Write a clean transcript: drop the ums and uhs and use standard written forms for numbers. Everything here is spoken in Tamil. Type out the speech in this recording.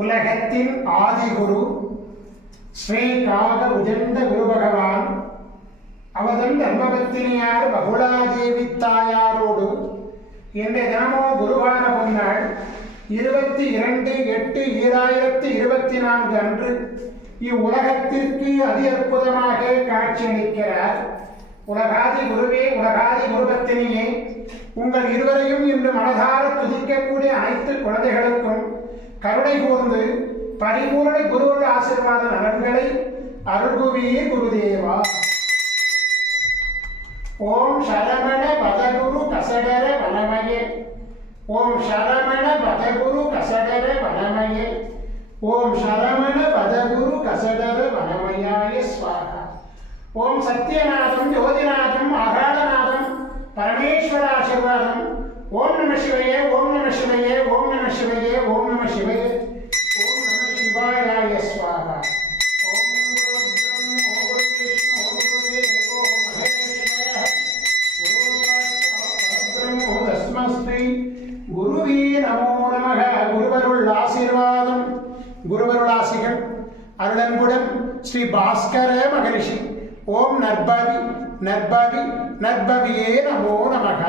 உலகத்தின் ஆதிகுரு ஸ்ரீ காக உஜந்த குரு பகவான் அவதன் தர்மபத்தினியார் பகுலாதேவி தாயாரோடு இன்றைய தினமோ குருவார பொன்னாள் 22/8/2024 அன்று இவ்வுலகத்திற்கு அதி அற்புதமாக காட்சியளிக்கிறார். உலகாதி குருவே, உலகாதி குருபத்தினியே, உங்கள் இருவரையும் இன்று மனதார துதிக்கக்கூடிய அனைத்து குழந்தைகளுக்கும் கருணை கூர்ந்து பரிபூர்ண குருவுடைய ஆசீர்வாத நலன்களை அருள்குவியே குருதேவா. ஓம் சரவண பதகுரு கசடர வனமயே, ஓம் சரவண பதகுரு கசடர வனமயே, ஓம் சரவண பதகுரு கசடர வனமயாய ஸ்வாஹா. ஓம் சத்யநாதம் ஜோதிநாதம் ஆகாடநாதம் பரமேஸ்வர ஆசீர்வாதம். ஓம் நம சிவயே, ஓம் நம சிவயே, ஓம் நம சிவயே, ஓம் நம சிவயே, ஓம் நம சிவாய ஸ்வாஹா. ஓம் குரு பிரம்ம குரு விஷ்ணு குரு தேவோ மகேஸ்வரः குரு சாட்சாத் பரபிரம்மோ தஸ்மை குருவே நமோ நமः. குருவருள் ஆசீர்வாதம், குருவருள் ஆசிகள் அருளன்புடன் ஸ்ரீ பாஸ்கர மகரிஷி. ஓம் நற்பவி நற்பவி நற்பவியே நமோ நமः.